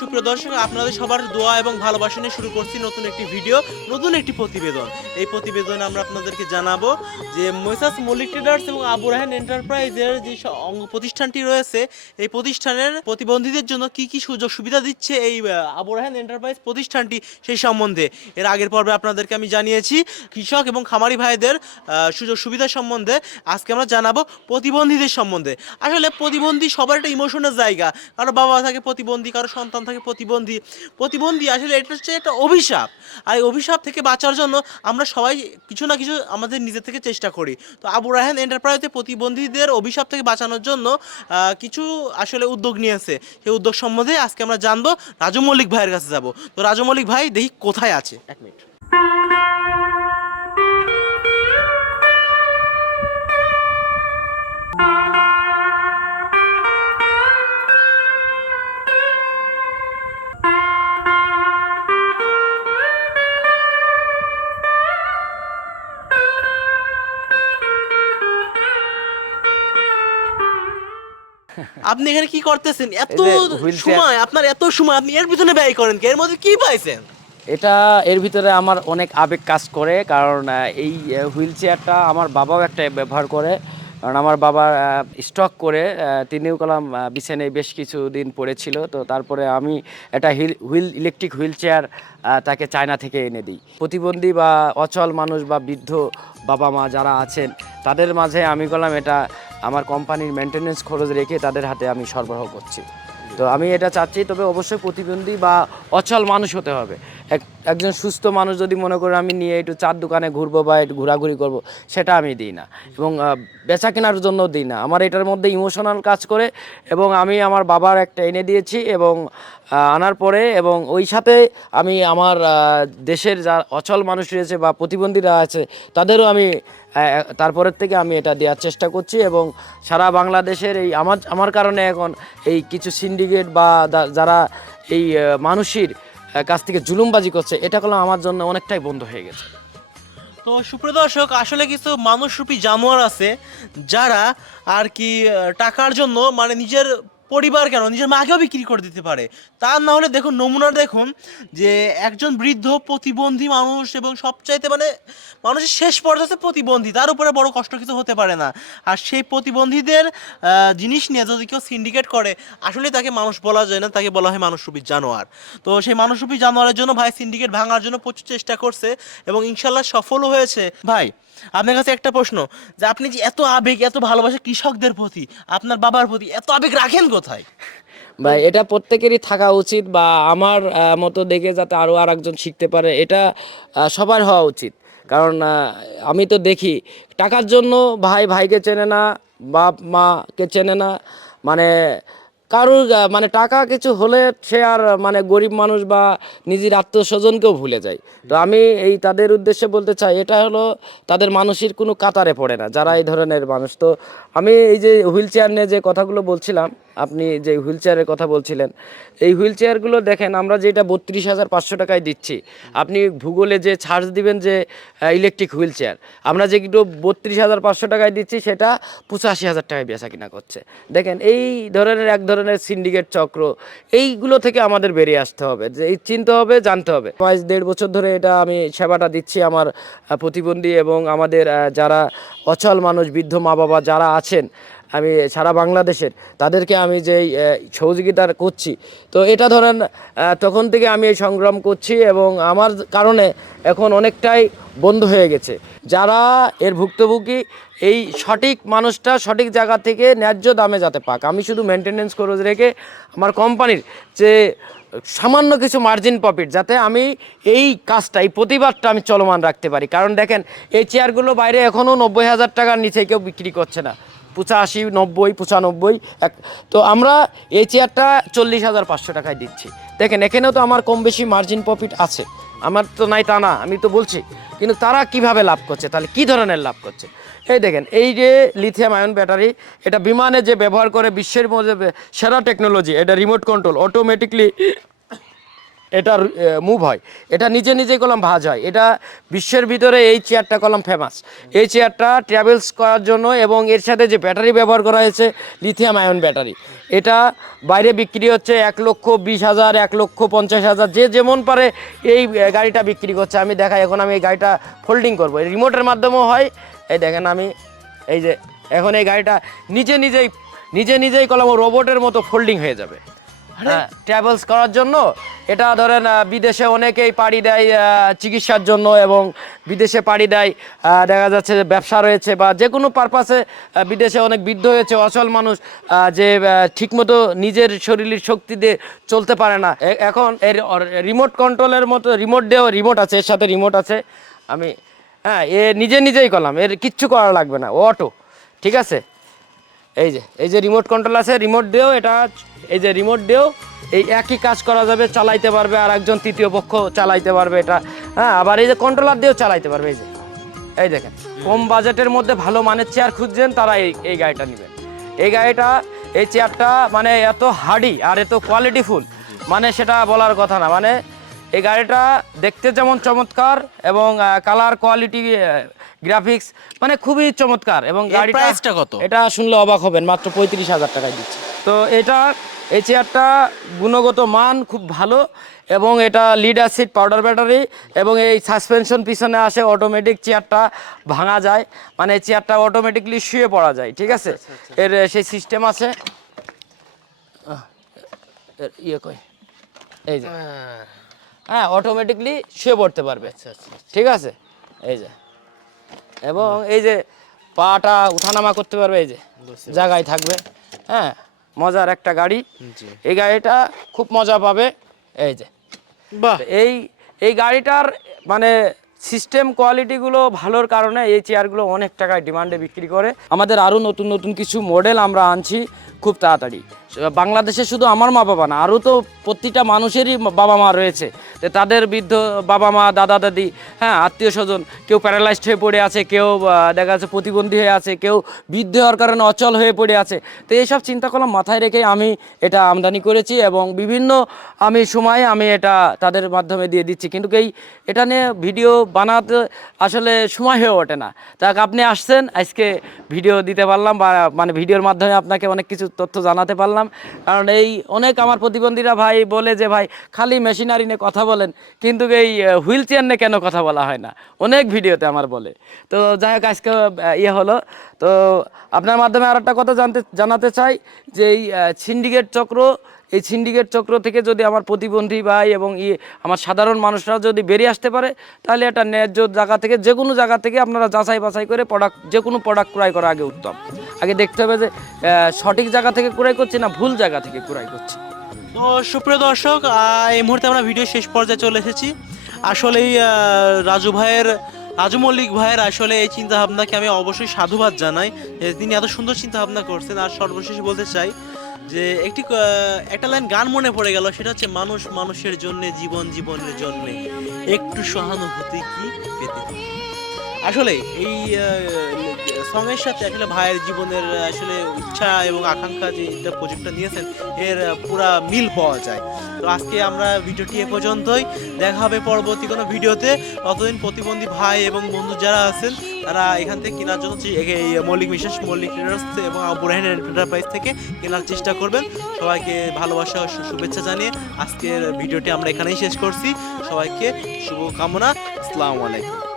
সুপ্রিয় দর্শক, আপনাদের সবার দোয়া এবং ভালোবাসা নিয়ে শুরু করছি নতুন একটি ভিডিও, নতুন একটি প্রতিবেদন। এই প্রতিবেদনে আমরা আপনাদেরকে জানাবো যে মেসার্স মল্লিক ট্রেডার্স এবং আবু রায়হান এন্টারপ্রাইজের যে অঙ্গ প্রতিষ্ঠানটি রয়েছে, এই প্রতিষ্ঠানের প্রতিবন্ধীদের জন্য কি কি সুযোগ সুবিধা দিচ্ছে এই আবু রায়হান এন্টারপ্রাইজ প্রতিষ্ঠানটি, সেই সম্বন্ধে এর আগের পর্বে আপনাদেরকে আমি জানিয়েছি কৃষক এবং খামারি ভাইদের সুযোগ সুবিধা সম্বন্ধে। আজকে আমরা জানাবো প্রতিবন্ধীদের সম্বন্ধে। আসলে প্রতিবন্ধী সবার একটা ইমোশনের জায়গা, কারো বাবা থাকে প্রতিবন্ধী, কারো সন্তান থাকে প্রতিবন্ধী। প্রতিবন্ধী আসলে এটা হচ্ছে একটা অভিশাপ, আর এই অভিশাপ থেকে বাঁচার জন্য আমরা সবাই কিছু না কিছু আমাদের নিজে থেকে চেষ্টা করি। তো আবু রায়হান এন্টারপ্রাইজে প্রতিবন্ধীদের অভিশাপ থেকে বাঁচানোর জন্য কিছু আসলে উদ্যোগ নিয়েছে। সেই উদ্যোগ সম্বন্ধে আজকে আমরা জানবো। রাজু মল্লিক ভাইয়ের কাছে যাব। তো রাজু মল্লিক ভাই দেখি কোথায় আছে, এক মিনিট। আপনি এখানে কি করতেছেন? এত এই যে হুইলচেয়ার, সময়, আপনার এত সময় আপনি এর পিছনে ব্যয় করেন কি? এর মধ্যে কি পাইছেন? এটা এর ভিতরে আমার অনেক আবেগ কাজ করে। কারণ এই হুইল চেয়ারটা আমার বাবাও একটা ব্যবহার করে। কারণ আমার বাবা স্ট্রোক করে তিনিও কলাম বিছানায় বেশ কিছু দিন পড়েছিল। তো তারপরে আমি একটা ইলেকট্রিক হুইল চেয়ার তাকে চায়না থেকে এনে দিই। প্রতিবন্ধী বা অচল মানুষ বা বৃদ্ধ বাবা মা যারা আছেন তাদের মাঝে আমি করলাম এটা আমার কোম্পানির মেনটেনেন্স খরচ রেখে তাদের হাতে আমি সরবরাহ করছি। তো আমি এটা চাচ্ছি, তবে অবশ্যই প্রতিবন্ধী বা অচল মানুষ হতে হবে। একজন সুস্থ মানুষ যদি মনে করে আমি নিয়ে একটু চার দোকানে ঘুরবো বা একটু ঘোরাঘুরি করবো, সেটা আমি দিই না। এবং বেচা কেনার জন্য দিই না। আমার এটার মধ্যে ইমোশনাল কাজ করে। এবং আমি আমার বাবার একটা এনে দিয়েছি এবং আনার পরে এবং ওই সাথে আমি আমার দেশের যা অচল মানুষ রয়েছে বা প্রতিবন্ধীরা আছে তাদেরও আমি তারপরের থেকে আমি এটা দেওয়ার চেষ্টা করছি। এবং সারা বাংলাদেশের এই আমার কারণে এখন এই কিছু সিন্ডিকেট বা যারা এই মানুষের কাছ থেকে জুলুমবাজি করছে, এটা করলে আমার জন্য অনেকটাই বন্ধ হয়ে গেছে। তো সুপ্রিয় দর্শক, আসলে কিছু মানুষরূপী জানোয়ার আছে যারা আর কি টাকার জন্য মানে নিজের পরিবার কেন নিজের মাকেও বিক্রি করে দিতে পারে। তা না হলে দেখুন নমুনা, দেখুন যে একজন বৃদ্ধ প্রতিবন্ধী মানুষ এবং সবচাইতে মানে মানুষের শেষ পর্যায়ে প্রতিবন্ধী, তার উপরে বড় কষ্ট কিছু হতে পারে না। আর সেই প্রতিবন্ধীদের জিনিস নিয়ে যদি কেউ সিন্ডিকেট করে, আসলে তাকে মানুষ বলা যায় না, তাকে বলা হয় মানুষরূপী জানোয়ার। তো সেই মানুষরূপী জানোয়ারের জন্য ভাই সিন্ডিকেট ভাঙার জন্য প্রচুর চেষ্টা করছে এবং ইনশাল্লাহ সফলও হয়েছে। ভাই আপনার কাছে একটা প্রশ্ন, যে আপনি যে এত আবেগ, এত ভালোবাসা কৃষকদের প্রতি, আপনার বাবার প্রতি, এত আবেগ রাখেন কোথায়? ভাই এটা প্রত্যেকেরই থাকা উচিত, বা আমার মতো দেখে যাতে আরও আর একজন শিখতে পারে, এটা সবার হওয়া উচিত। কারণ আমি তো দেখি টাকার জন্য ভাই ভাইকে চেনে না, বাপ মাকে চেনে না। মানে কারোর মানে টাকা কিছু হলে সে আর মানে গরিব মানুষ বা নিজের আত্মীয় স্বজনকেও ভুলে যায়। তো আমি এই তাদের উদ্দেশ্যে বলতে চাই, এটা হলো তাদের মানুষের কোনো কাতারে পড়ে না যারা এই ধরনের মানুষ। তো আমি এই যে হুইল চেয়ার নিয়ে যে কথাগুলো বলছিলাম, আপনি যে হুইল চেয়ারের কথা বলছিলেন, এই হুইল চেয়ারগুলো দেখেন আমরা যেটা 32,500 টাকায় দিচ্ছি, আপনি ভূগোলে যে সার্চ দিবেন যে ইলেকট্রিক হুইল চেয়ার, আমরা যে একটু 32,500 টাকায় দিচ্ছি সেটা 85,000 টাকায় বেচা কিনা করছে। দেখেন এই ধরনের এক ধরনের সিন্ডিকেট চক্র, এইগুলো থেকে আমাদের বেরিয়ে আসতে হবে, যে এই চিনতে হবে, জানতে হবে। 1.5 বছর ধরে এটা আমি সেবাটা দিচ্ছি আমার প্রতিবন্ধী এবং আমাদের যারা অচল মানুষ, বৃদ্ধ মা বাবা যারা আছেন, আমি সারা বাংলাদেশের তাদেরকে আমি যেই সহযোগিতা করছি। তো এটা ধরেন তখন থেকে আমি এই সংগ্রাম করছি এবং আমার কারণে এখন অনেকটাই বন্ধ হয়ে গেছে। যারা এর ভুক্তভোগী, এই সঠিক মানুষটা সঠিক জায়গা থেকে ন্যায্য দামে যাতে পাক। আমি শুধু মেনটেনেন্স খরচ রেখে আমার কোম্পানির যে সামান্য কিছু মার্জিন প্রফিট, যাতে আমি এই কাজটা, এই প্রতিবাদটা আমি চলমান রাখতে পারি। কারণ দেখেন এই চেয়ারগুলো বাইরে এখনও 90,000 টাকার নিচে কেউ বিক্রি করছে না, 85, 90, 95 এক। তো আমরা এই চেয়ারটা 40,500 টাকায় দিচ্ছি। দেখেন এখানেও তো আমার কম বেশি মার্জিন প্রফিট আছে, আমার তো নাই তা না, আমি তো বলছি। কিন্তু তারা কিভাবে লাভ করছে, তাহলে কি ধরনের লাভ করছে? এই দেখেন, এই যে লিথিয়াম আয়ন ব্যাটারি, এটা বিমানে যে ব্যবহার করে বিশ্বের মধ্যে সেরা টেকনোলজি, এটা রিমোট কন্ট্রোল অটোমেটিকলি এটার মুভ হয়, এটা নিজে নিজেই কলম ভাঁজ হয়। এটা বিশ্বের ভিতরে এই চেয়ারটা কলম ফেমাস। এই চেয়ারটা ট্রাভেলস করার জন্য, এবং এর সাথে যে ব্যাটারি ব্যবহার করা হয়েছে লিথিয়াম আয়ন ব্যাটারি, এটা বাইরে বিক্রি হচ্ছে 1,20,000, 1,50,000, যে যেমন পারে এই গাড়িটা বিক্রি করছে। আমি দেখাই, এখন আমি এই গাড়িটা ফোল্ডিং করবো, রিমোটের মাধ্যমেও হয়। এই দেখেন, আমি এই যে এখন এই গাড়িটা নিজে নিজেই কলম রোবটের মতো ফোল্ডিং হয়ে যাবে। হ্যাঁ, ট্রাভেলস করার জন্য এটা ধরেন বিদেশে অনেকেই পাড়ি দেয় চিকিৎসার জন্য, এবং বিদেশে পাড়ি দেয় দেখা যাচ্ছে যে ব্যবসা রয়েছে বা যে কোনো পারপাসে। বিদেশে অনেক বৃদ্ধ হয়েছে, অচল মানুষ, যে ঠিকমতো নিজের শরীরের শক্তি দিয়ে চলতে পারে না। এখন এর রিমোট কন্ট্রোলের মতো রিমোট আছে, এর সাথে রিমোট আছে। আমি হ্যাঁ, এ নিজেই করলাম, এর কিচ্ছু করা লাগবে না, অটো। ঠিক আছে, এই যে রিমোট কন্ট্রোল আছে, রিমোট দিয়েও এটা, এই যে রিমোট দিয়েও এই একই কাজ করা যাবে, চালাইতে পারবে, আর একজন তৃতীয় পক্ষ চালাইতে পারবে এটা। হ্যাঁ, আবার এই যে কন্ট্রোলার দিয়েও চালাইতে পারবে। এই দেখেন, কম বাজেটের মধ্যে ভালো মানের চেয়ার খুঁজছেন, তারা এই গাড়িটা নেবেন। এই চেয়ারটা মানে এত হার্ডি আর এত কোয়ালিটিফুল, মানে সেটা বলার কথা না। মানে এই গাড়িটা দেখতে যেমন চমৎকার, এবং কালার কোয়ালিটি, গ্রাফিক্স মানে খুবই চমৎকার। এবং গাড়ির প্রাইসটা কত? এটা শুনলে অবাক হবেন, মাত্র 35,000 টাকায় দিচ্ছে। তো এই চেয়ারটা গুণগত মান খুব ভালো, এবং এটা লিড অ্যাসিড পাউডার ব্যাটারি, এবং এই সাসপেনশন পিছনে আসে অটোমেটিক। চেয়ারটা ভাঙা যায়, মানে চেয়ারটা অটোমেটিকলি শুয়ে পড়া যায়। ঠিক আছে, এর সেই সিস্টেম আছে। এই যে হ্যাঁ, অটোমেটিকলি শুয়ে পড়তে পারবে। ঠিক আছে, এই যে, এবং এই যে পাটা উঠানামা করতে পারবে, এই যে জায়গায় থাকবে। হ্যাঁ, মজার একটা গাড়ি। এই গাড়িটা খুব মজা পাবে। এই যে বাহ, এই গাড়িটার মানে সিস্টেম কোয়ালিটিগুলো ভালোর কারণে এই চেয়ারগুলো অনেক টাকায় ডিমান্ডে বিক্রি করে। আমাদের আরও নতুন নতুন কিছু মডেল আমরা আনছি খুব তাড়াতাড়ি। বাংলাদেশে শুধু আমার মা বাবা না, আরও তো প্রতিটা মানুষেরই বাবা মা রয়েছে, তো তাদের বৃদ্ধ বাবা মা, দাদা দাদি, হ্যাঁ, আত্মীয় স্বজন, কেউ প্যারালাইজড হয়ে পড়ে আছে, কেউ দেখা যাচ্ছে প্রতিবন্ধী হয়ে আছে, কেউ বৃদ্ধ হওয়ার কারণে অচল হয়ে পড়ে আছে। তো এইসব চিন্তা করলাম মাথায় রেখে আমি এটা আমদানি করেছি, এবং বিভিন্ন সময়ে আমি এটা তাদের মাধ্যমে দিয়ে দিচ্ছি। কিন্তু এটা নিয়ে ভিডিও বানাতে আসলে সময় হয়ে ওঠে না। তাক আপনি আসছেন, আজকে ভিডিও দিতে পারলাম, বা মানে ভিডিওর মাধ্যমে আপনাকে অনেক কিছু তথ্য জানাতে পারলাম। কারণ অনেক আমার প্রতিবন্ধীরা ভাই বলে যে ভাই খালি মেশিনারি নিয়ে কথা বলেন, কিন্তু এই হুইল চেয়ার নিয়ে কেন কথা বলা হয় না, অনেক ভিডিওতে আমার বলে। তো যাই হোক, আজকে হলো। তো আপনার মাধ্যমে আর একটা কথা জানাতে চাই, যে এই সিন্ডিকেট চক্র থেকে যদি আমার প্রতিবন্ধী ভাই এবং আমার সাধারণ মানুষরা যদি বেরিয়ে আসতে পারে, তাহলে এটা ন্যায্য জায়গা থেকে, যে কোনো জায়গা থেকে আপনারা যাচাই বাছাই করে যে কোনো প্রোডাক্ট ক্রয় করা আগে উত্তম। আগে দেখতে হবে যে সঠিক জায়গা থেকে ক্রয় করছি না ভুল জায়গা থেকে ক্রয় করছি। তো সুপ্রিয় দর্শক, এই মুহূর্তে আমরা ভিডিও শেষ পর্যায়ে চলে এসেছি। আসলেই রাজু মল্লিক ভাইয়ের আসলে এই চিন্তা ভাবনাকে আমি অবশ্যই সাধুবাদ জানাই, যে তিনি এত সুন্দর চিন্তা ভাবনা করছেন। আর সর্বশেষে বলতে চাই যে একটা লাইন গান মনে পড়ে গেল, সেটা হচ্ছে মানুষ মানুষের জন্য, জীবন জীবনের জন্য, একটু সহানুভূতি কি পেতে। আসলে এই সঙ্গের সাথে আসলে ভাইয়ের জীবনের আসলে ইচ্ছা এবং আকাঙ্ক্ষা, যে এটা প্রজেক্টটা নিয়েছেন, এর পুরা মিল পাওয়া যায়। তো আজকে আমরা ভিডিওটি এ পর্যন্তই, দেখা হবে পরবর্তী কোনো ভিডিওতে। ততদিন প্রতিবন্ধী ভাই এবং বন্ধু যারা আছেন, তারা এখান থেকে কেনার জন্য এই মল্লিক ট্রেডার্স এবং আবু রায়হান এন্টারপ্রাইজ থেকে কেনার চেষ্টা করবেন। সবাইকে ভালোবাসা ও শুভেচ্ছা জানিয়ে আজকের ভিডিওটি আমরা এখানেই শেষ করছি। সবাইকে শুভকামনা। আসসালামু আলাইকুম।